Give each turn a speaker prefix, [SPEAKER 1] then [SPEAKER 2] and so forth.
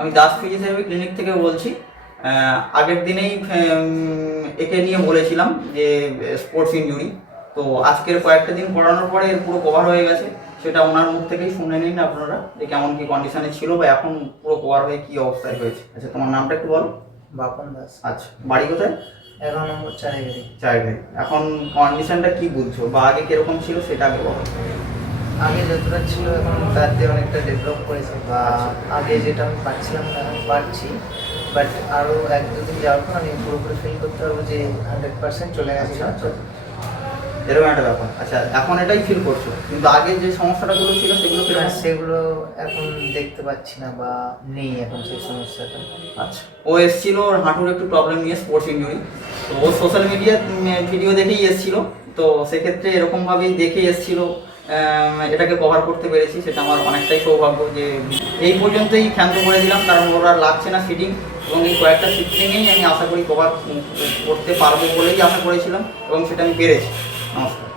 [SPEAKER 1] আমি Das physiotherapy clinic থেকে বলছি। আগের দিনেই একে নিয়ে বলেছিলাম যে স্পোর্টস ইঞ্জুরি তো আজকের কয়েকটা দিন পড়ানোর পরে এর পুরো কভার হয়ে গেছে। সেটা ওনার মুখ থেকেই শুনে নিন আপনারা যে কেমন কি কন্ডিশনে ছিল বা এখন পুরো কভার হয়ে কি অবস্থায় হয়েছে। আচ্ছা তোমার নামটা একটু বলো।
[SPEAKER 2] বাপন দাস।
[SPEAKER 1] আচ্ছা বাড়ি কোথায়?
[SPEAKER 2] এগারো নম্বর চারিগিরি
[SPEAKER 1] চাইল্ড এখন কন্ডিশনটা কি বুঝছ? বা আগে কীরকম ছিল সেটা আগে বলো।
[SPEAKER 2] আগে যতটা ছিল এখন তার দিয়ে অনেকটা ডেভেলপ করেছে বা আগে যেটা আমি পাচ্ছিলাম না পাচ্ছি বাট আরও এক দুদিন যাওয়ার পর আমি পুরোপুরি ফিল করতে পারব যে হান্ড্রেড পার্সেন্ট চলে গেছে।
[SPEAKER 1] আচ্ছা, আচ্ছা। এরকম একটা ব্যাপার। আচ্ছা এখন এটাই ফিল করছ? কিন্তু আগে যে সমস্যাটাগুলো ছিল সেগুলো
[SPEAKER 2] আর সেগুলো এখন দেখতে পাচ্ছি না বা নেই এখন সেই সমস্যাটা।
[SPEAKER 1] আচ্ছা। ও এসেছিল ওর হাঁটুর একটু প্রবলেম নিয়ে স্পোর্টস ইঞ্জুরি তো ও সোশ্যাল মিডিয়া ভিডিও দেখেই এসেছিল। তো সেক্ষেত্রে এরকমভাবেই দেখে এসেছিল। এটাকে কভার করতে পেরেছি, সেটা আমার অনেকটাই সৌভাগ্য যে এই পর্যন্তই ক্ষান্ত করে দিলাম, কারণ ওরা লাগছে না সিটিং এবং এই কয়েকটা সিটিংয়েই আমি আশা করি কভার করতে পারব বলেই আশা করেছিলাম এবং সেটা আমি পেরেছি। নমস্কার।